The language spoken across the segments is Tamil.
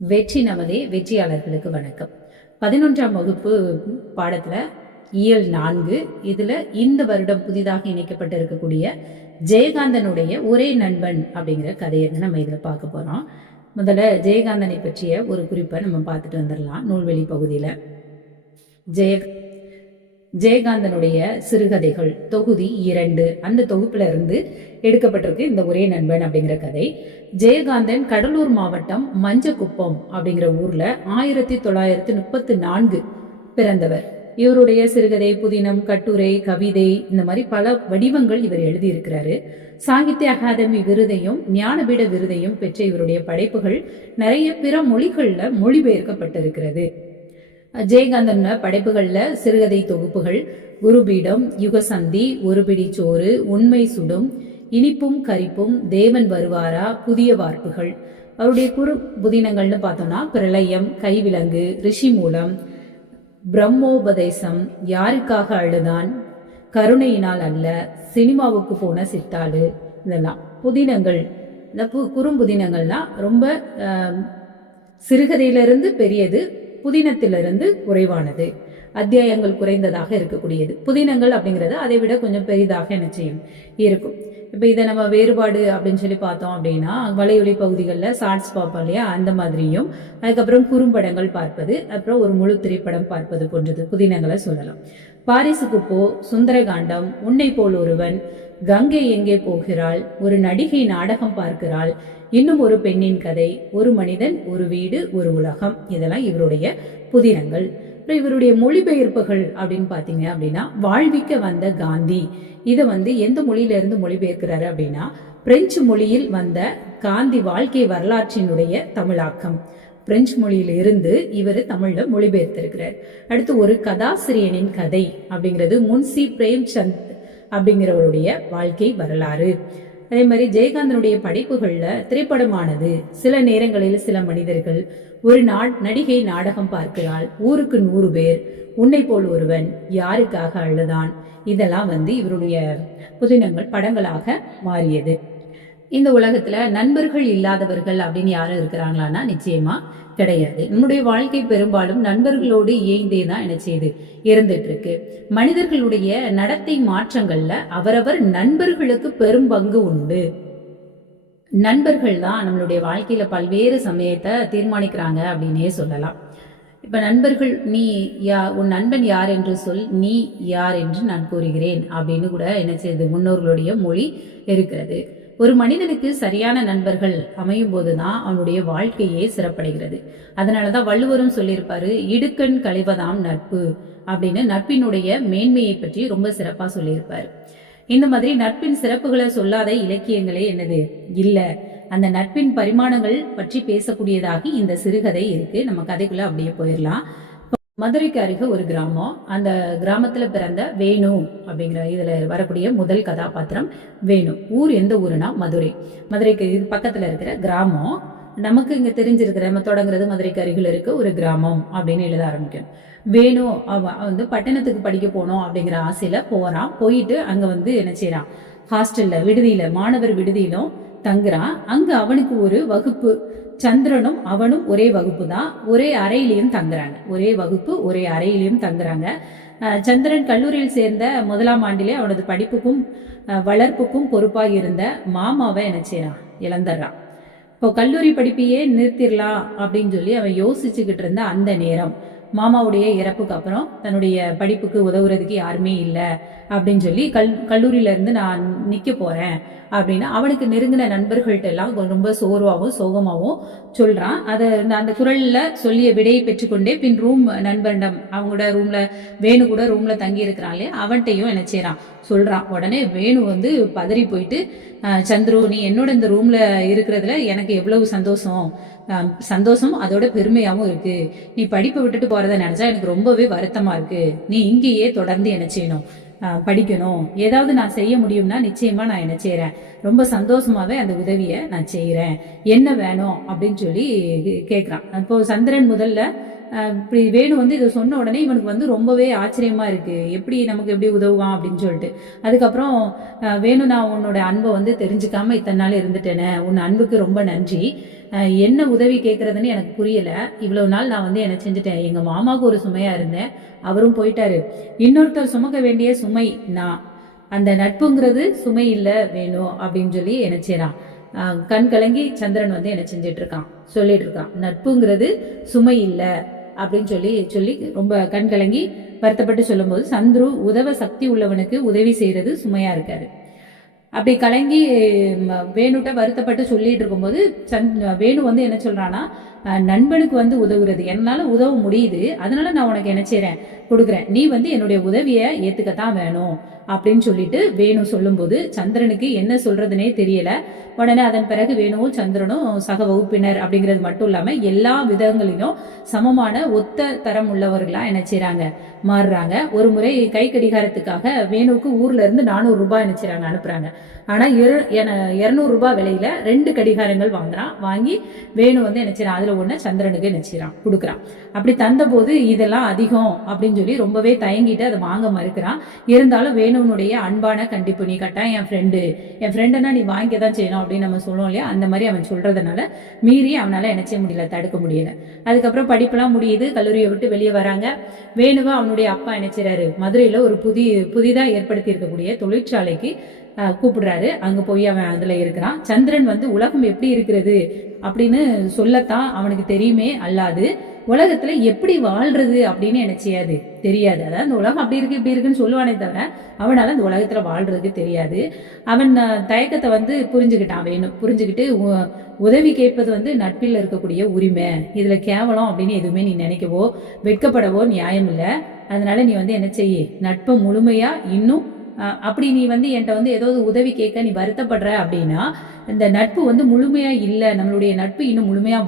வெற்றி நமதே வெற்றியாளர்களுக்கு வணக்கம். 11ஆம் வகுப்பு பாடத்துல இயல் 4 இதுல இந்த வருடம் புதிதாக இணைக்கப்பட்டிருக்கக்கூடிய ஜெயகாந்தனுடைய ஒரே நண்பன் அப்படிங்கிற கதையை நம்ம இதுல பார்க்க போறோம். முதல்ல ஜெயகாந்தனை பற்றிய ஒரு குறிப்பை நம்ம பார்த்துட்டு வந்துடலாம். நூல்வெளி பகுதியில ஜெயகாந்தனுடைய சிறுகதைகள் தொகுதி 2 அந்த தொகுப்புல இருந்து எடுக்கப்பட்டிருக்கு இந்த ஒரே நண்பன் அப்படிங்கிற கதை. ஜெயகாந்தன் கடலூர் மாவட்டம் மஞ்சக்குப்பம் அப்படிங்கிற ஊர்ல 1934 பிறந்தவர். இவருடைய சிறுகதை, புதினம், கட்டுரை, கவிதை இந்த மாதிரி பல வடிவங்கள் இவர் எழுதியிருக்கிறாரு. சாகித்ய அகாதமி விருதையும் ஞானபீட விருதையும் பெற்ற இவருடைய படைப்புகள் நிறைய பிற மொழிகள்ல மொழிபெயர்க்கப்பட்டிருக்கிறது. ஜெயகாந்தன் படைப்புகள்ல சிறுகதை தொகுப்புகள் குருபீடம், யுகசந்தி, ஒரு பிடி சோறு, உண்மை சுடும், இனிப்பும் கரிப்பும், தேவன் வருவாரா, புதிய வார்ப்புகள். அவருடைய குறு புதினங்கள்னு பார்த்தோம்னா பிரளயம், கைவிலங்கு, ரிஷி மூலம், பிரம்மோபதேசம், யாருக்காக அழுதான், கருணையினால் அல்ல, சினிமாவுக்கு போன சித்தாளு, இதெல்லாம் புதினங்கள். இந்த குறும்புதினங்கள்லாம் ரொம்ப சிறுகதையிலிருந்து பெரியது, புதினத்திலிருந்து குறைவானது, அத்தியாயங்கள் குறைந்ததாக இருக்கக்கூடியது. புதினங்கள் அப்படிங்கிறது அதை விட கொஞ்சம் பெரிதாக என்ன செய்யும் இருக்கும். இப்போ இதை நம்ம வேறுபாடு அப்படின்னு சொல்லி பார்த்தோம் அப்படின்னா வலையொலி பகுதிகளில் ஷார்ட்ஸ் பார்ப்போம் இல்லையா, அந்த மாதிரியும் அதுக்கப்புறம் குறும்படங்கள் பார்ப்பது, அப்புறம் ஒரு முழு திரைப்படம் பார்ப்பது போன்றது புதினங்களை சொல்லலாம். பாரிசுக்கு போ, சுந்தரகாண்டம், உன்னை போல் ஒருவன், கங்கை எங்கே போகிறாள், ஒரு நடிகை நாடகம் பார்க்கிறாள், இன்னும் ஒரு பெண்ணின் கதை, ஒரு மனிதன், ஒரு வீடு, ஒரு உலகம், இதெல்லாம் இவருடைய புதினங்கள். இவருடைய மொழிபெயர்ப்புகள் அப்படின்னு பாத்தீங்க அப்படின்னா வாழ்விக்க வந்த காந்தி, இதை எந்த மொழியில இருந்து மொழிபெயர்க்கிறாரு அப்படின்னா பிரெஞ்சு மொழியில் வந்த காந்தி வாழ்க்கை வரலாற்றினுடைய தமிழாக்கம். பிரெஞ்சு மொழியில இருந்து இவர் தமிழ்ல மொழிபெயர்த்திருக்கிறார். அடுத்து ஒரு கதாசிரியனின் கதை அப்படிங்கிறது முன்சி பிரேம்சந்த் அப்படிங்கிறவருடைய வாழ்க்கை வரலாறு. அதே மாதிரி ஜெயகாந்தனுடைய படைப்புகள்ல திரைப்படமானது, சில நேரங்களில் சில மனிதர்கள், ஒரு நடிகை நாடகம் பார்க்கிறாள், ஊருக்கு 100 பேர், உன்னை போல் ஒருவன், யாருக்காக அழுதான், இதெல்லாம் இவருடைய புதினங்கள் படங்களாக மாறியது. இந்த உலகத்துல நண்பர்கள் இல்லாதவர்கள் அப்படின்னு யாரும் இருக்கிறாங்களான்னா நிச்சயமா கிடையாது. நம்முடைய வாழ்க்கை பெரும்பாலும் நண்பர்களோடு இயைந்தே தான் என்ன செய்து இருந்துட்டு இருக்கு. மனிதர்களுடைய நடத்தை மாற்றங்கள்ல அவரவர் நண்பர்களுக்கு பெரும் பங்கு உண்டு. நண்பர்கள் தான் நம்மளுடைய வாழ்க்கையில பல்வேறு சமயத்தை தீர்மானிக்கிறாங்க அப்படின்னே சொல்லலாம். இப்ப நண்பர்கள், நீ உன் நண்பன் யார் என்று சொல், நீ யார் என்று நான் கூறுகிறேன் அப்படின்னு கூட என்ன செய்யுது முன்னோர்களுடைய மொழி இருக்கிறது. ஒரு மனிதனுக்கு சரியான நண்பர்கள் அமையும் போதுதான் அவனுடைய வாழ்க்கையே சிறப்படைகிறது. அதனாலதான் வள்ளுவரும் சொல்லியிருப்பாரு, இடுக்கண் களைவதாம் நட்பு அப்படின்னு நட்பினுடைய மேன்மையை பற்றி ரொம்ப சிறப்பா சொல்லியிருப்பாரு. இந்த மாதிரி நட்பின் சிறப்புகளை சொல்லாத இலக்கியங்களே என்னது இல்ல. அந்த நட்பின் பரிமாணங்கள் பற்றி பேசக்கூடியதாக இந்த சிறுகதை இருக்கு. நம்ம கதைக்குள்ள அப்படியே போயிடலாம். மதுரைக்கு அருகே ஒரு கிராமம். அந்த கிராமத்துல பிறந்த வேணு அப்படிங்கிற இதுல வரக்கூடிய முதல் கதாபாத்திரம் வேணு. ஊர் எந்த ஊருனா மதுரை. மதுரைக்கு பக்கத்துல இருக்கிற கிராமம். நமக்கு இங்க தெரிஞ்சிருக்கிற, நம்ம தொடங்குறது மதுரைக்கு அருகில் இருக்க ஒரு கிராமம் அப்படின்னு எழுத ஆரம்பிக்கும். வேணு பட்டணத்துக்கு படிக்க போனோம் அப்படிங்கிற ஆசையில போறான். போயிட்டு அங்க என்ன செய்யறான், ஹாஸ்டல்ல, விடுதியில, மாணவர் விடுதியிலும் தங்குறான். அங்க அவனுக்கு ஒரு வகுப்பு, சந்திரனும் அவனும் ஒரே வகுப்பு தான், ஒரே அறையிலையும் தங்குறாங்க. ஒரே வகுப்பு, ஒரே அறையிலையும் தங்குறாங்க. சந்திரன் கல்லூரியில் சேர்ந்த 1ஆம் ஆண்டிலே அவனது படிப்புக்கும் வளர்ப்புக்கும் பொறுப்பாக இருந்த மாமாவை என்ன செய்யறான், இழந்துடுறான். இப்போ கல்லூரி படிப்பையே நிறுத்திடலாம் அப்படின்னு சொல்லி அவன் யோசிச்சுக்கிட்டு இருந்த அந்த நேரம், மாமாவுடைய இறப்புக்கு அப்புறம் தன்னுடைய படிப்புக்கு உதவுறதுக்கு யாருமே இல்லை அப்படின்னு சொல்லி கல்லூரியில இருந்து நான் நிக்க போறேன் அப்படின்னு அவனுக்கு நெருங்கின நண்பர்கள்ட்ட எல்லாம் ரொம்ப சோர்வாகவும் சோகமாகவும் சொல்றான். அதை அந்த குரல்ல சொல்லிய விடையை பெற்றுக்கொண்டே பின் நண்பரிடம், அவங்களோட ரூம்ல வேணு கூட ரூம்ல தங்கி இருக்கிறாங்களே அவன்கிட்டையும் என்ன செய்யறான் சொல்றான். உடனே வேணு பதறி போயிட்டு, சந்துரு, நீ என்னோட இந்த ரூம்ல இருக்கிறதுல எனக்கு எவ்வளவு சந்தோஷம், அதோட பெருமையாவும் இருக்கு. நீ படிப்பை விட்டுட்டு போறத நினைச்சா எனக்கு ரொம்பவே வருத்தமா இருக்கு. நீ இங்கேயே தொடர்ந்து என்ன செய்யணும், படிக்கணும். ஏதாவது நான் செய்ய முடியும்னா நிச்சயமா நான் என்ன செய்யறேன், ரொம்ப சந்தோஷமாவே அந்த உதவியை நான் செய்யறேன், என்ன வேணும் அப்படின்னு சொல்லி கேட்கிறான். இப்போ சந்திரன் முதல்ல இப்படி வேணு வந்து இதை சொன்ன உடனே இவனுக்கு வந்து ரொம்பவே ஆச்சரியமா இருக்கு, எப்படி நமக்கு எப்படி உதவுவான் அப்படின்னு சொல்லிட்டு. அதுக்கப்புறம் வேணு, நான் உன்னோட அன்பை வந்து தெரிஞ்சுக்காம இத்தனை நாள் இருந்துட்டேனே, உன் அன்புக்கு ரொம்ப நன்றி. என்ன உதவி கேட்கறதுன்னு எனக்கு புரியல. இவ்வளவு நாள் நான் வந்து என்ன செஞ்சுட்டேன், எங்க மாமாவுக்கு ஒரு சுமையா இருந்தேன், அவரும் போயிட்டாரு. இன்னொருத்தர் சுமக்க வேண்டிய சுமை நான். அந்த நட்புங்கிறது சுமை இல்ல வேணும் அப்படின்னு சொல்லி என்ன செய்யறான், கண் கலங்கி சந்திரன் வந்து என்ன செஞ்சிட்டு இருக்கான், சொல்லிட்டு இருக்கான். நட்புங்கிறது சுமை இல்ல அப்படின்னு சொல்லி சொல்லி ரொம்ப கண் கலங்கி வருத்தப்பட்டு சொல்லும்போது, சந்துரு உதவ சக்தி உள்ளவனுக்கு உதவி செய்யறது சுமையா இருக்காரு. அப்படி கலங்கி வேணுட்ட வருத்தப்பட்டு சொல்லிட்டு இருக்கும்போது வேணு வந்து என்ன சொல்றான்னா, நண்பனுக்கு வந்து உதவுறது என்னால உதவ முடியுது, அதனால நான் உனக்கு என்ன செய்யறேன், கொடுக்குறேன், நீ வந்து என்னுடைய உதவியை ஏத்துக்கத்தான் வேணும் அப்படின்னு சொல்லிட்டு வேணு சொல்லும்போது சந்திரனுக்கு என்ன சொல்றதுனே தெரியல. உடனே அதன் பிறகு வேணுவும் சந்திரனும் சக வகுப்பினர் அப்படிங்கிறது மட்டும் இல்லாம எல்லா விதங்களிலும் சமமான ஒத்த தரம் உள்ளவர்களா என்ன செய்யறாங்க, மாறுறாங்க. ஒரு முறை கை கடிகாரத்துக்காக வேணுவுக்கு ஊர்ல இருந்து 400 ரூபாய் என்ன செய்யறாங்க, அனுப்புறாங்க. ஆனா 200 ரூபாய் விலையில 2 கடிகாரங்கள் வாங்குறான். வாங்கி வேணு வந்து என்ன செய்யறான், அதுல ஒண்ணு சந்திரனுக்கு என்ன செய்யறான், கொடுக்குறான். அப்படி தந்த போது இதெல்லாம் அதிகம் அப்படின்னு சொல்லி ரொம்பவே தயங்கிட்டு அதை வாங்க மறுக்கிறான். இருந்தாலும் வேணுனுடைய அன்பான கண்டிப்பு, நீ கட்டாயம் என் ஃப்ரெண்டுன்னா நீ வாங்கிதான் செய்யணும் அப்படின்னு நம்ம சொல்லுவோம் இல்லையா, அந்த மாதிரி அவன் சொல்றதுனால மீறி அவனால என்ன செய்ய முடியல, தடுக்க முடியல. அதுக்கப்புறம் படிப்பெல்லாம் முடியுது, கல்லூரியை விட்டு வெளியே வராங்க. வேணுவா அவனுடைய அப்பா என்ன செய்யறாரு, மதுரையில ஒரு புதிதா ஏற்படுத்தி இருக்கக்கூடிய தொழிற்சாலைக்கு கூப்பிடுறாரு. அங்க போய் அவன் அதுல இருக்கிறான். சந்திரன் வந்து உலகம் எப்படி இருக்கிறது அப்படின்னு சொல்லத்தான் அவனுக்கு தெரியுமே அல்லாது உலகத்துல எப்படி வாழ்றது அப்படின்னு என்ன செய்யாது, தெரியாது. அதாவது அந்த உலகம் அப்படி இருக்கு இப்படி இருக்குன்னு சொல்லுவானே தவிர அவனால அந்த உலகத்துல வாழ்றதுக்கு தெரியாது. அவன் தயக்கத்தை வந்து புரிஞ்சுக்கிட்டான். வேணும் புரிஞ்சுக்கிட்டு, உதவி கேட்பது வந்து நட்பில் இருக்கக்கூடிய உரிமை, இதுல கேவலம் அப்படின்னு எதுவுமே நீ நினைக்கவோ வெட்கப்படவோ நியாயம் இல்லை. அதனால நீ வந்து என்ன செய்ய, நட்பை முழுமையா இன்னும் அப்படி நீ வந்து என்கிட்ட வந்து ஏதாவது உதவி கேட்க நீ வருத்தப்படுற அப்படின்னா இந்த நட்பு வந்து முழுமையா இல்லை, நம்மளுடைய நட்பு இன்னும் முழுமையா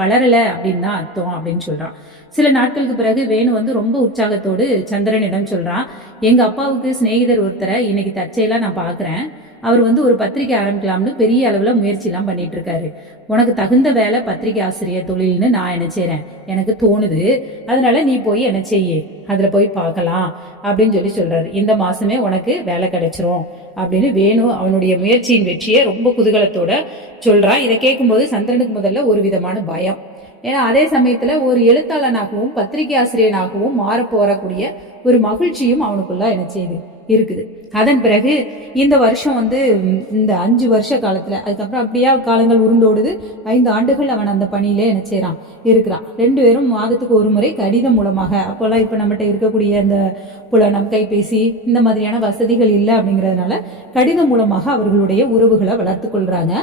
வளரல அப்படின்னு தான் அர்த்தம் அப்படின்னு சொல்றான். சில நாட்களுக்கு பிறகு வேணு வந்து ரொம்ப உற்சாகத்தோடு சந்திரனிடம் சொல்றான், எங்க அப்பாவுக்கு சிநேகிதர் ஒருத்தரை இன்னைக்கு தற்செயலா நான் பாக்குறேன், அவர் வந்து ஒரு பத்திரிகை ஆரம்பிக்கலாம்னு பெரிய அளவுல முயற்சி எல்லாம் பண்ணிட்டு இருக்காரு. உனக்கு தகுந்த வேலை பத்திரிகை ஆசிரியர் தொழில்னு நான் என்ன செய்யறேன், எனக்கு தோணுது, அதனால நீ போய் என்ன செய்ய, அதுல போய் பார்க்கலாம் அப்படின்னு சொல்லி சொல்றாரு. இந்த மாசமே உனக்கு வேலை கிடைச்சிரும் அப்படின்னு வேணு அவனுடைய முயற்சியின் வெற்றியை ரொம்ப குதூகலத்தோட சொல்றான். இதை கேட்கும்போது சந்திரனுக்கு முதல்ல ஒரு விதமான பயம். ஏன்னா அதே சமயத்துல ஒரு எழுத்தாளனாகவும் பத்திரிகை ஆசிரியனாகவும் மாற போறக்கூடிய ஒரு மகிழ்ச்சியும் அவனுக்குள்ள என்ன செய்யுது, இருக்குது. அதன் பிறகு இந்த வருஷம் வந்து இந்த 5 வருஷ காலத்துல, அதுக்கப்புறம் அப்படியே காலங்கள் உருண்டோடுது. 5 ஆண்டுகள் அவன் அந்த பணியிலே என்ன செய்யறான், இருக்கிறான். 2 பேரும் மாதத்துக்கு ஒரு முறை கடிதம் மூலமாக, அப்போல்லாம் இப்ப நம்மகிட்ட இருக்கக்கூடிய அந்த புலனம் கைபேசி இந்த மாதிரியான வசதிகள் இல்லை அப்படிங்கிறதுனால கடிதம் மூலமாக அவர்களுடைய உறவுகளை வளர்த்து கொள்றாங்க.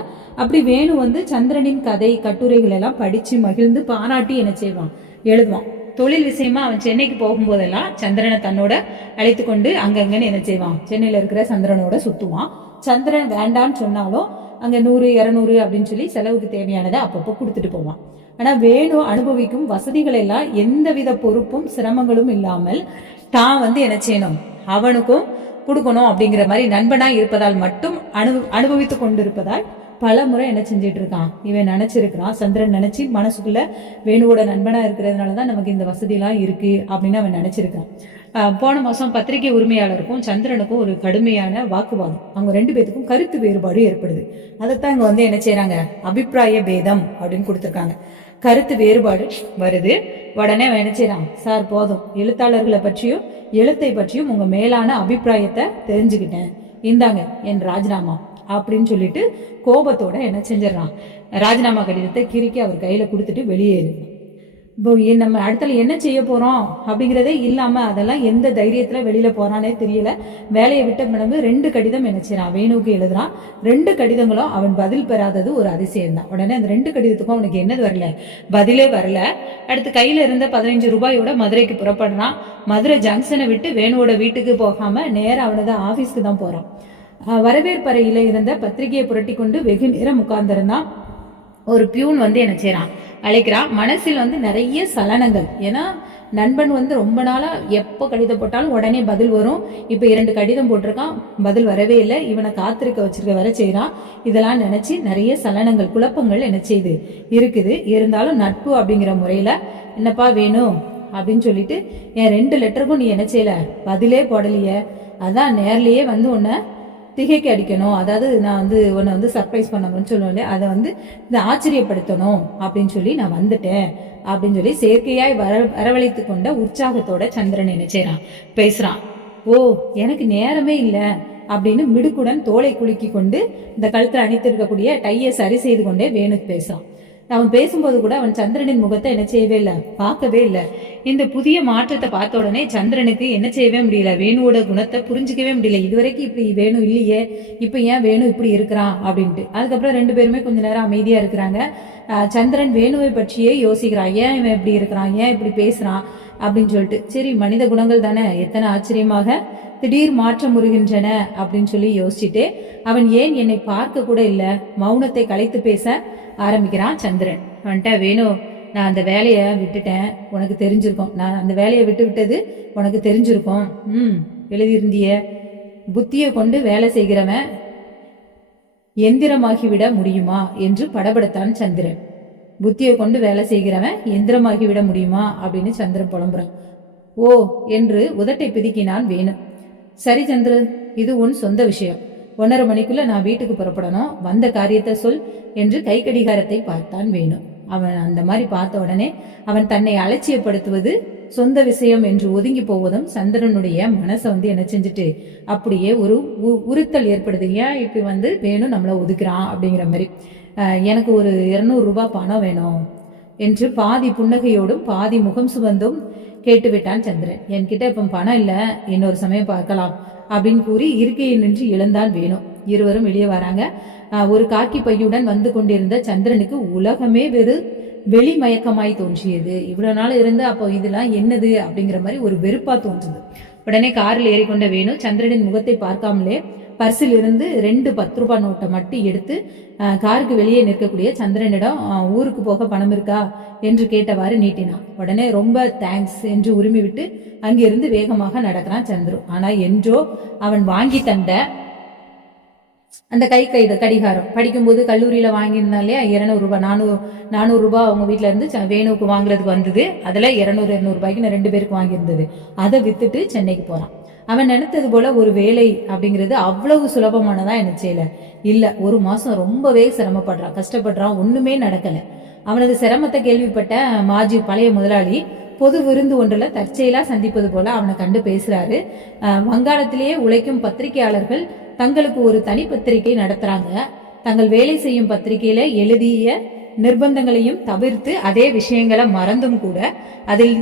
அப்படி வேணு வந்து சந்திரனின் கதை கட்டுரைகள் எல்லாம் படிச்சு மகிழ்ந்து பாராட்டி என்ன செய்வான், எழுதுவான். தொழில் விஷயமா அவன் சென்னைக்கு போகும்போதெல்லாம் சந்திரனை தன்னோட அழைத்து கொண்டு அங்கங்கன்னு என்ன செய்வான், சென்னையில இருக்கிற சந்திரனோட சுத்துவான். சந்திரன் வேண்டான்னு சொன்னாலும் அங்க 100 200 அப்படின்னு சொல்லி செலவுக்கு தேவையானதை அப்பப்போ கொடுத்துட்டு போவான். ஆனா வேணு அனுபவிக்கும் வசதிகள் எல்லாம் எந்தவித பொறுப்பும் சிரமங்களும் இல்லாமல் தான் வந்து என்ன செய்யணும், அவனுக்கும் கொடுக்கணும் அப்படிங்கிற மாதிரி நண்பனா இருப்பதால் மட்டும் அனுபவித்து கொண்டிருப்பதால் பல முறை என்ன செஞ்சிட்டு இருக்கான், இவன் நினைச்சிருக்கிறான், சந்திரன் நினைச்சு மனசுக்குள்ள வேணுவோட நண்பனா இருக்கிறதுனாலதான் நமக்கு இந்த வசதி எல்லாம் இருக்கு அப்படின்னு அவன் நினைச்சிருக்கான். போன மாசம் பத்திரிகை உரிமையாளருக்கும் சந்திரனுக்கும் ஒரு கடுமையான வாக்குவாதம், அவங்க 2 பேத்துக்கும் கருத்து வேறுபாடு ஏற்படுது. அதைத்தான் இங்க வந்து என்ன செய்யறாங்க, அபிப்பிராய பேதம் அப்படின்னு கொடுத்துருக்காங்க. கருத்து வேறுபாடு வருது. உடனே அவன் என்ன செய்யறான், சார் போதும், எழுத்தாளர்களை பற்றியும் எழுத்தை பற்றியும் உங்க மேலான அபிப்பிராயத்தை தெரிஞ்சுக்கிட்டேன், இந்தாங்க என் ராஜினாமா அப்படின்னு சொல்லிட்டு கோபத்தோட என்ன செஞ்சிடறான், ராஜினாமா கடிதத்தை கிறுக்கி அவர் கையில கொடுத்துட்டு வெளியேறு. இப்போ நம்ம அடுத்தல என்ன செய்ய போறோம் அப்படிங்கிறதே இல்லாம அதெல்லாம் எந்த தைரியத்துல வெளியில போறானே தெரியல. வேலையை விட்ட பிறகு 2 கடிதம் என்ன செய்யறான், வேணுவுக்கு எழுதுறான். 2 கடிதங்களும் அவன் பதில் பெறாதது ஒரு அதிசயம் தான். உடனே அந்த 2 கடிதத்துக்கும் அவனுக்கு என்னது வரல, பதிலே வரல. அடுத்து கையில இருந்த 15 ரூபாயோட மதுரைக்கு புறப்படுறான். மதுரை ஜங்ஷனை விட்டு வேணுவோட வீட்டுக்கு போகாம நேரம் அவனது ஆபீஸ்க்கு தான் போறான். வரவேற்பறையில இருந்த பத்திரிகையை புரட்டி கொண்டு வெகு நேரம் உட்கார்ந்திருந்தான். ஒரு பியூன் வந்து என்ன செய்யறான், அழைக்கிறான். மனசில் வந்து நிறைய சலனங்கள். ஏன்னா நண்பன் வந்து ரொம்ப நாளா எப்போ கடிதம் போட்டாலும் உடனே பதில் வரும். இப்ப 2 கடிதம் போட்டிருக்கான், பதில் வரவே இல்லை. இவனை காத்திருக்க வச்சிருக்க வர செய்யறான். இதெல்லாம் நினைச்சு நிறைய சலனங்கள் குழப்பங்கள் என்ன செய்யுது இருக்குது. இருந்தாலும் நட்பு அப்படிங்கிற முறையில என்னப்பா வேணும் அப்படின்னு சொல்லிட்டு என் 2 லெட்டருக்கும் நீ என்ன செய்யல, பதிலே போடலையே, அதான் நேர்லயே வந்து உன்னை திகைக்கு அடிக்கணும், அதாவது நான் வந்து உன்னை வந்து சர்ப்ரைஸ் பண்ணணும்னு சொல்லுவேன், அதை வந்து இந்த ஆச்சரியப்படுத்தணும் அப்படின்னு சொல்லி நான் வந்துட்டேன் அப்படின்னு சொல்லி செயற்கையாய் வரவழைத்து கொண்ட உற்சாகத்தோட சந்திரன் என்ன செய்யறான், பேசுறான். ஓ, எனக்கு நேரமே இல்லை அப்படின்னு மிடுக்குடன் தோலை குலுக்கி கொண்டு இந்த கழுத்துல அணித்திருக்கக்கூடிய டையை சரி செய்து கொண்டே வேணு பேசுறான். அவன் பேசும்போது கூட அவன் சந்திரனின் முகத்தை என்ன செய்யவே இல்லை, பார்க்கவே இல்லை. இந்த புதிய மாற்றத்தை பார்த்த உடனே சந்திரனுக்கு என்ன செய்யவே முடியல, வேணுவோட குணத்தை புரிஞ்சிக்கவே முடியல. இதுவரைக்கும் இப்படி வேணு இல்லையே, இப்ப ஏன் வேணு இப்படி இருக்கிறான் அப்படின்ட்டு. அதுக்கப்புறம் 2 பேருமே கொஞ்ச நேரம் அமைதியா இருக்கிறாங்க. சந்திரன் வேணுவை பற்றியே யோசிக்கிறான், ஏன் இவன் இப்படி இருக்கிறான், ஏன் இப்படி பேசுறான் அப்படின்னு சொல்லிட்டு. சரி, மனித குணங்கள் தானே, எத்தனை ஆச்சரியமாக திடீர் மாற்றம் முறுகின்றன அப்படின்னு சொல்லி யோசிச்சுட்டு அவன் ஏன் என்னை பார்க்க கூட இல்லை, மௌனத்தை கலைத்து பேச ஆரம்பிக்கிறான் சந்திரன். வந்துட்ட வேணு, நான் அந்த வேலையை விட்டுட்டேன், உனக்கு தெரிஞ்சிருக்கும். நான் அந்த வேலையை விட்டது உனக்கு தெரிஞ்சிருக்கும். எழுதியிருந்திய புத்தியை கொண்டு வேலை செய்கிறவன் எந்திரமாகிவிட முடியுமா என்று படபடத்தான் சந்திரன். புத்தியை கொண்டு வேலை செய்கிறவன் எந்திரமாகிவிட முடியுமா அப்படின்னு சந்திரன் புலம்புறான். ஓ என்று உதட்டை பிதுக்கினான் வேணு. சரி சந்திர, இது உன் சொந்த விஷயம். 1:30 மணிக்குள்ள நான் வீட்டுக்கு புறப்படணும், வந்த காரியத்தை சொல் என்று கை கடிகாரத்தை பார்த்தான் வேணு. அவன் அந்த மாதிரி பார்த்த உடனே அவன் தன்னை அலட்சியப்படுத்துவது சொந்த விஷயம் என்று ஒதுங்கி போவதும் சந்திரனுடைய மனசை வந்து என்ன செஞ்சுட்டு அப்படியே ஒரு உறுத்தல் ஏற்படுது. ஏன் இப்படி வந்து வேணும் நம்மளை ஒதுக்குறான் அப்படிங்கிற மாதிரி. எனக்கு ஒரு 200 ரூபாய் பணம் வேணும் என்று பாதி புன்னகையோடும் பாதி முகம் சுவந்தும் கேட்டுவிட்டான் சந்திரன். என்கிட்ட இப்ப பணம் இல்லை, இன்னொரு சமயம் பார்க்கலாம் அப்படின்னு கூறி இருக்கையை நின்று இழந்தான் வேணும். இருவரும் வெளியே வராங்க. ஒரு காக்கி பையுடன் வந்து கொண்டிருந்த சந்திரனுக்கு உலகமே வெளி மயக்கமாய் தோன்றியது. இவ்வளவு நாள் இருந்து அப்போ இதெல்லாம் என்னது அப்படிங்கிற மாதிரி ஒரு வெறுப்பா தோன்றுது. உடனே காரில் ஏறிக்கொண்ட வேணு சந்திரனின் முகத்தை பார்க்காமலே பர்சில் இருந்து 2 10 ரூபாய் நோட்டை மட்டும் எடுத்து காருக்கு வெளியே நிற்கக்கூடிய சந்திரனிடம் ஊருக்கு போக பணம் இருக்கா என்று கேட்டவாறு நீட்டினான். உடனே ரொம்ப தேங்க்ஸ் என்று உரிமை விட்டு அங்கிருந்து வேகமாக நடக்கிறான் சந்துரு. ஆனா என்றோ அவன் வாங்கி தந்த அந்த கடிகாரம் படிக்கும்போது கல்லூரியில வாங்கியிருந்தான் இல்லையா, 200 ரூபாய் 400 ரூபாய் அவங்க வீட்டுல இருந்து வேணுவுக்கு வாங்குறதுக்கு வந்தது. அதுல 200 ரூபாய்க்கு நான் 2 பேருக்கு வாங்கியிருந்தது. அதை வித்துட்டு சென்னைக்கு போறான். அவன் நினைத்தது போல ஒரு வேலை அப்படிங்கிறது அவ்வளவு சுலபமானதா என்ன செய்யல இல்ல. 1 மாசம் ரொம்பவே சிரமப்படுறான், கஷ்டப்படுறான், ஒண்ணுமே நடக்கல. அவனது சிரமத்தை கேள்விப்பட்ட மாஜி பழைய முதலாளி பொது விருந்து ஒன்றுல தற்செயலா சந்திப்பது போல அவனை கண்டு பேசுறாரு. வங்காளத்திலேயே உழைக்கும் பத்திரிகையாளர்கள் தங்களுக்கு ஒரு தனி பத்திரிகை நடத்துறாங்க. தங்கள் வேலை செய்யும் பத்திரிகையில எழுதிய நிர்பந்தங்களையும் தவிர்த்து அதே விஷயங்களை மறந்தும் கூட அதில்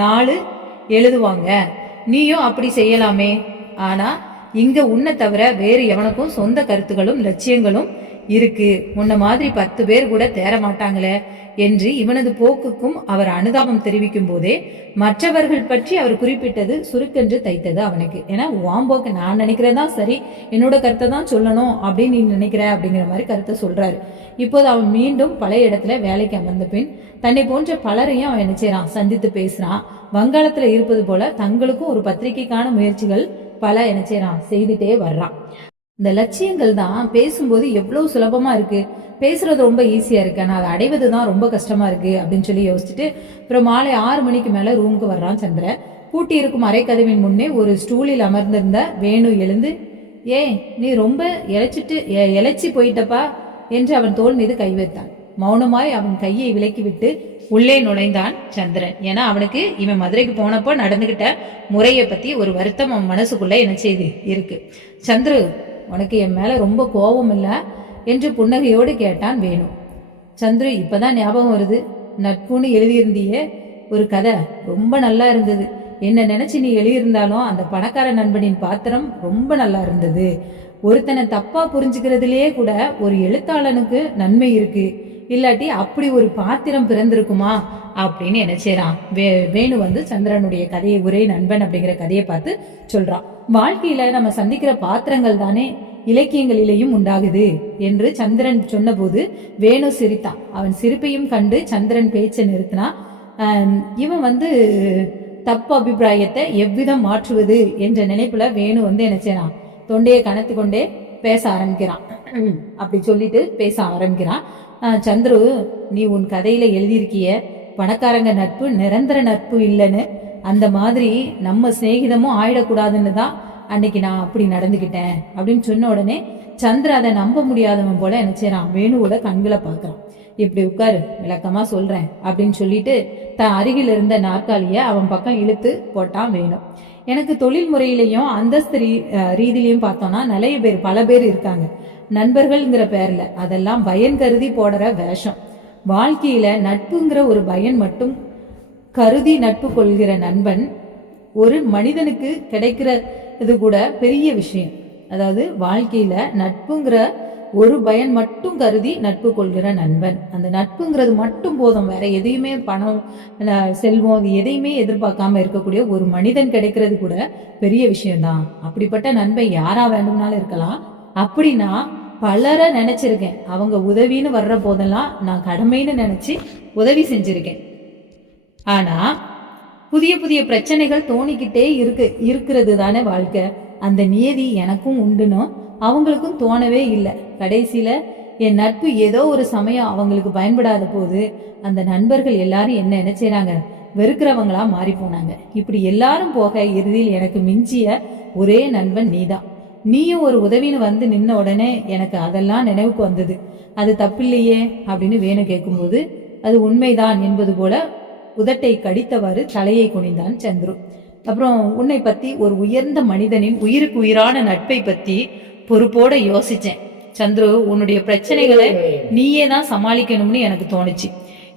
4 எழுதுவாங்க. நீயும் அப்படி செய்யலாமே. ஆனா இங்க உன்னை தவிர வேறு எவனுக்கும் சொந்த கருத்துகளும் லட்சியங்களும் இருக்கு. உன்ன மாதிரி 10 பேர் கூட தேர மாட்டாங்களே என்று இவனது போக்குக்கும் அவர் அனுதாபம் தெரிவிக்கும் போதே மற்றவர்கள் பற்றி அவர் குறிப்பிட்டது சுருக்கென்று தைத்தது அவனுக்கு. ஏன்னா வாம்போக்கு நான் நினைக்கிறதா சரி, என்னோட கருத்தை தான் சொல்லணும் அப்படின்னு நீ நினைக்கிற அப்படிங்கிற மாதிரி கருத்தை சொல்றாரு. இப்போது அவன் மீண்டும் பழைய இடத்துல வேலைக்கு அமர்ந்த பின் தன்னை போன்ற பலரையும் அவன் என்ன செய்யறான், சந்தித்து பேசுறான். வங்காளத்துல இருப்பது போல தங்களுக்கும் ஒரு பத்திரிகைக்கான முயற்சிகள் பல என்ன செய்யறான், செய்துட்டே வர்றான். இந்த லட்சியங்கள் தான் பேசும்போது எவ்வளவு சுலபமா இருக்கு, பேசுறது ரொம்ப ஈஸியா இருக்கு, ஆனா அதை அடைவதுதான் ரொம்ப கஷ்டமா இருக்கு அப்படின்னு சொல்லி யோசிச்சுட்டு அப்புறம் மாலை 6 மணிக்கு மேல ரூமுக்கு வர்றான் சந்திர. பூட்டி இருக்கும் அரைக்கதவின் முன்னே ஒரு ஸ்டூலில் அமர்ந்திருந்த வேணு எழுந்து, நீ ரொம்ப இழைச்சி போயிட்டப்பா என்று அவன் தோள் மீது கை வைத்தான். மௌனமாய் அவன் கையை விலக்கிவிட்டு உள்ளே நுழைந்தான் சந்திரன். ஏன்னா அவனுக்கு இவன் மதுரைக்கு போனப்போ நடந்துகிட்ட முறையை பத்தி ஒரு வருத்தம் அவன் மனசுக்குள்ள என்ன செய்து இருக்கு. சந்திரு, உனக்கு என் மேல ரொம்ப கோபம் இல்ல என்று புன்னகையோடு கேட்டான் வேணு. சந்திரு, இப்பதான் ஞாபகம் வருது, நட்புன்னு எழுதியிருந்தியே ஒரு கதை ரொம்ப நல்லா இருந்தது. என்ன நினைச்சு நீ எழுதியிருந்தாலும் அந்த பணக்கார நண்பனின் பாத்திரம் ரொம்ப நல்லா இருந்தது. ஒருத்தனை தப்பா புரிஞ்சுக்கிறதுலயே கூட ஒரு எழுத்தாளனுக்கு நன்மை இருக்கு, இல்லாட்டி அப்படி ஒரு பாத்திரம் பிறந்திருக்குமா அப்படின்னு என்ன செய்யறான். வேணு வந்து சந்திரனுடைய கதையை ஒரே நண்பன் அப்படிங்கிற கதையை பார்த்து சொல்றான். வாழ்க்கையில நம்ம சந்திக்கிற பாத்திரங்கள் தானே இலக்கியங்களிலேயும் உண்டாகுது என்று சந்திரன் சொன்ன போது வேணு சிரித்தான். அவன் சிரிப்பையும் கண்டு சந்திரன் பேச்சை நிறுத்தினான். இவன் வந்து தப்பு அபிப்பிராயத்தை எவ்விதம் மாற்றுவது என்ற நினைப்புல வேணு வந்து என்ன செய்யறான், தொண்டையை கணத்து கொண்டே பேச ஆரம்பிக்கிறான். அப்படி சொல்லிட்டு பேச ஆரம்பிக்கிறான். சந்துரு, நீ உன் கதையில எழுதியிருக்கிய பணக்காரங்க நட்பு நிரந்தர நட்பு இல்லைன்னு, அந்த மாதிரி நம்ம சிநேகிதமும் ஆயிடக்கூடாதுன்னு தான் அன்னைக்கு நான் அப்படி நடந்துக்கிட்டேன் அப்படின்னு சொன்ன உடனே சந்திர அதை நம்ப முடியாதவன் போல என்ன செய்யறான், வேணுவோட கண்களை பார்க்கறான். இப்படி உட்காரு, விளக்கமா சொல்றேன் அப்படின்னு சொல்லிட்டு தன் அருகில் இருந்த நாற்காலிய அவன் பக்கம் இழுத்து போட்டான் வேணு. எனக்கு தொழில் முறையிலையும் அந்தஸ்து ரீதியிலையும் பார்த்தோம்னா நிறைய பேர், பல பேர் இருக்காங்க. நண்பர்கள்ங்கிற பேர்ல அதெல்லாம் பயன் கருதி போடுற வேஷம். வாழ்க்கையில நட்புங்கிற ஒரு பயன் மட்டும் கருதி நட்பு கொள்கிற நண்பன் ஒரு மனிதனுக்கு கிடைக்கிறது கூட பெரிய விஷயம். அதாவது வாழ்க்கையில நட்புங்கிற ஒரு பயன் மட்டும் கருதி நட்பு கொள்கிற நண்பன், அந்த நட்புங்கிறது மட்டும் போதும், வேற எதையுமே பணம் செல்வம் எதையுமே எதிர்பார்க்காம இருக்கக்கூடிய ஒரு மனிதன் கிடைக்கிறது கூட பெரிய விஷயம்தான். அப்படிப்பட்ட நண்பன் யாரா வேண்டும்னாலும் இருக்கலாம். அப்படின்னா பலரை நினைச்சிருக்கேன். அவங்க உதவின்னு வர்ற போதெல்லாம் நான் கடமைன்னு நினைச்சு உதவி செஞ்சிருக்கேன். ஆனா புதிய புதிய பிரச்சனைகள் தோணிக்கிட்டே இருக்கிறது தானே வாழ்க்கை. அந்த நியதி எனக்கும் உண்டுன்னு அவங்களுக்கும் தோணவே இல்லை. கடைசியில என் நட்பு ஏதோ ஒரு சமயம் அவங்களுக்கு பயன்படாத போது அந்த நண்பர்கள் எல்லாரும் என்ன செய்றாங்க, வெறுக்கிறவங்களா மாறி போனாங்க. இப்படி எல்லாரும் போக இறுதியில் எனக்கு மிஞ்சிய ஒரே நண்பன் நீதான். நீயும் ஒரு உதவின்னு வந்து நின்ன உடனே எனக்கு அதெல்லாம் நினைவுக்கு வந்தது. அது தப்பில்லையே அப்படின்னு வேணு கேட்கும்போது அது உண்மைதான் என்பது போல உதட்டை கடித்தவாறு தலையை குனிந்தான் சந்துரு. அப்புறம் உன்னை பத்தி, ஒரு உயர்ந்த மனிதனின் உயிருக்கு உயிரான நட்பை பத்தி பொறுப்போட யோசிச்சேன். சந்துரு, உன்னுடைய பிரச்சனைகளை நீயே தான் சமாளிக்கணும்னு எனக்கு தோணுச்சு.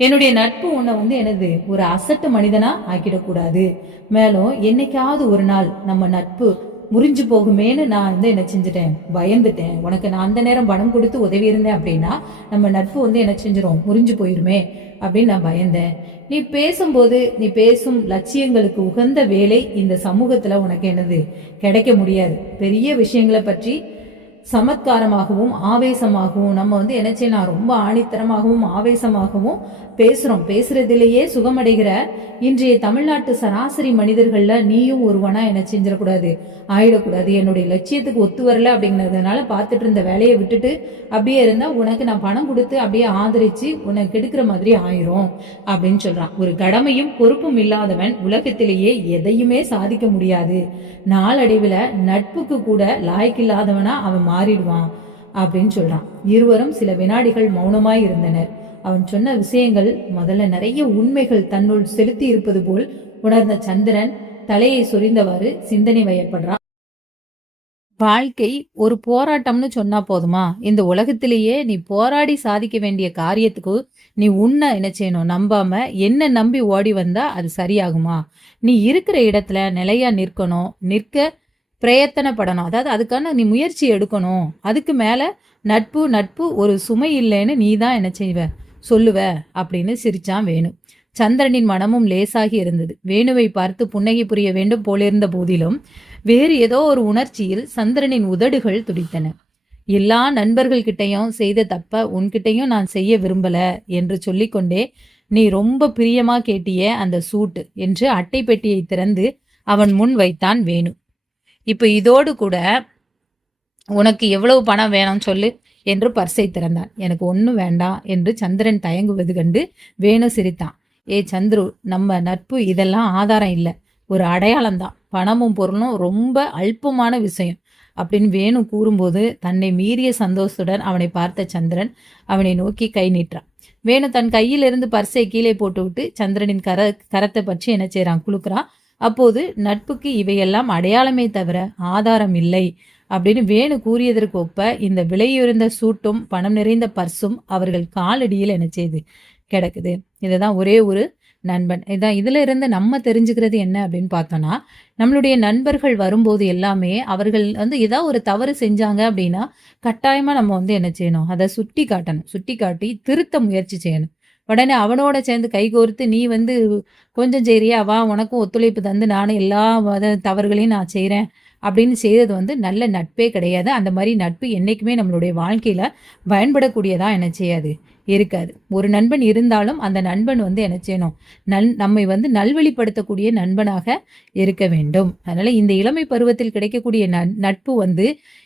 என்னுடைய நட்பு உன்னை எனது ஒரு அசட்டு மனிதனா ஆக்கிடக்கூடாது. மேலும் என்னைக்காவது ஒரு நாள் நம்ம நட்பு முறிஞ்சு போகுமேன்னு நான் என்ன செஞ்சுட்டேன், பயந்துட்டேன். உனக்கு நான் அந்த நேரம் பணம் கொடுத்து உதவி இருந்தேன் அப்படின்னா நம்ம நட்பு என்ன செஞ்சிரும், முறிஞ்சு போயிருமே அப்படின்னு நான் பயந்தேன். நீ பேசும்போது நீ பேசும் லட்சியங்களுக்கு உகந்த வேலை இந்த சமூகத்துல உனக்கு கிடைக்க முடியாது. பெரிய விஷயங்களை பற்றி சமத்காரமாகவும் ஆவேசமாகவும் நம்ம என்ன செய்யலாம், ரொம்ப ஆணித்தரமாகவும் ஆவேசமாகவும் பேசுறோம். பேசுறதுலேயே சுகமடைகிற இன்றைய தமிழ்நாட்டு சராசரி மனிதர்கள்ல நீயும் ஒருவனா என்ன செஞ்சிடக்கூடாது, ஆயிடக்கூடாது. என்னுடைய லட்சியத்துக்கு ஒத்து வரல அப்படிங்கிறதுனால பார்த்துட்டு இருந்த வேலையை விட்டுட்டு அப்படியே இருந்தா உனக்கு நான் பணம் கொடுத்து அப்படியே ஆதரிச்சு உனக்கு கெடுக்கிற மாதிரி ஆயிரும் அப்படின்னு சொல்றான். ஒரு கடமையும் பொறுப்பும் இல்லாதவன் உலகத்திலேயே எதையுமே சாதிக்க முடியாது. நாளடைவில் நட்புக்கு கூட லாய்க்கில்லாதவனா அவன் மாறிடுவான் அப்படின்னு சொல்றான். இருவரும் சில வினாடிகள் மௌனமாய் இருந்தனர். அவன் சொன்ன விஷயங்கள் முதல்ல நிறைய உண்மைகள் தன்னுள் செலுத்தி இருப்பது போல் உணர்ந்த சந்திரன் தலையை சொரிந்தவாறு சிந்தனை வயப்படுறான். வாழ்க்கை ஒரு போராட்டம்னு சொன்னா போதுமா? இந்த உலகத்திலேயே நீ போராடி சாதிக்க வேண்டிய காரியத்துக்கு நீ உன்னை என்ன செய்யணும், நம்பாம என்ன நம்பி ஓடி வந்தா அது சரியாகுமா? நீ இருக்கிற இடத்துல நிலையா நிற்கணும், நிற்க பிரயத்தனப்படணும். அதாவது அதுக்கான நீ முயற்சி எடுக்கணும். அதுக்கு மேல நட்பு நட்பு ஒரு சுமை இல்லைன்னு நீ தான் என்ன செய்வ, சொல்லுவ அப்படின்னு சிரிச்சான் வேணு. சந்திரனின் மனமும் லேசாகி இருந்தது. வேணுவை பார்த்து புன்னகை புரிய வேண்டும் போலிருந்த போதிலும் வேறு ஏதோ ஒரு உணர்ச்சியில் சந்திரனின் உதடுகள் துடித்தன. எல்லா நண்பர்கள் கிட்டையும் செய்த தப்ப உன்கிட்டையும் நான் செய்ய விரும்பல என்று சொல்லிக்கொண்டே நீ ரொம்ப பிரியமா கேட்டிய அந்த சூட்டு என்று அட்டை பெட்டியை திறந்து அவன் முன் வைத்தான் வேணு. இப்ப இதோடு கூட உனக்கு எவ்வளவு பணம் வேணும் சொல்லு என்று பர்சை திறந்தான். எனக்கு ஒன்றும் வேண்டாம் என்று சந்திரன் தயங்குவது கண்டு வேணு சிரித்தான். ஏ சந்துரு, நம்ம நட்பு இதெல்லாம் ஆதாரம் இல்லை, ஒரு அடையாளம் தான். பணமும் பொருளும் ரொம்ப அல்பமான விஷயம் அப்படின்னு வேணு கூறும்போது தன்னை மீறிய சந்தோஷத்துடன் அவனை பார்த்த சந்திரன் அவனை நோக்கி கை நீட்டான். வேணு தன் கையிலிருந்து பர்சை கீழே போட்டுவிட்டு சந்திரனின் கரத்தை பற்றி என்ன செய்றான், குலுக்குறான். அப்போது நட்புக்கு இவையெல்லாம் அடையாளமே தவிர ஆதாரம் இல்லை அப்படின்னு வேணு கூறியதற்கு ஒப்ப இந்த விலையுயர்ந்த சூட்டும் பணம் நிறைந்த பர்சும் அவர்கள் காலடியில் என்ன செய்து கிடக்குது. இதுதான் ஒரே ஒரு நண்பன். இதான் இதுல இருந்து நம்ம தெரிஞ்சுக்கிறது என்ன அப்படின்னு பார்த்தோம்னா, நம்மளுடைய நண்பர்கள் வரும்போது எல்லாமே அவர்கள் ஏதாவது ஒரு தவறு செஞ்சாங்க அப்படின்னா கட்டாயமா நம்ம என்ன செய்யணும், அதை சுட்டி காட்டணும். சுட்டி காட்டி திருத்த முயற்சி செய்யணும். உடனே அவனோட சேர்ந்து கைகோர்த்து நீ கொஞ்சம் செய்றியா, வா உனக்கும் ஒத்துழைப்பு தந்து நானும் எல்லா தவறுகளையும் நான் செய்கிறேன் அப்படின்னு செய்கிறது நல்ல நட்பே கிடையாது. அந்த மாதிரி நட்பு என்றைக்குமே நம்மளுடைய வாழ்க்கையில் பயன்படக்கூடியதா என்ன செய்யாது, இருக்காது. ஒரு நண்பன் இருந்தாலும் அந்த நண்பன் என்ன செய்யணும், நம்மை நல்வழிப்படுத்தக்கூடிய நண்பனாக இருக்க வேண்டும். அதனால இந்த இளமை பருவத்தில் கிடைக்கக்கூடிய நட்பு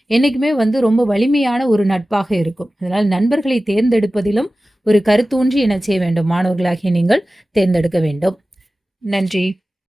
என்னைக்குமே ரொம்ப வலிமையான ஒரு நட்பாக இருக்கும். அதனால் நண்பர்களை தேர்ந்தெடுப்பதிலும் ஒரு கருத்தூன்றி என்ன செய்ய வேண்டும், மாணவர்களாகிய நீங்கள் தேர்ந்தெடுக்க வேண்டும். நன்றி.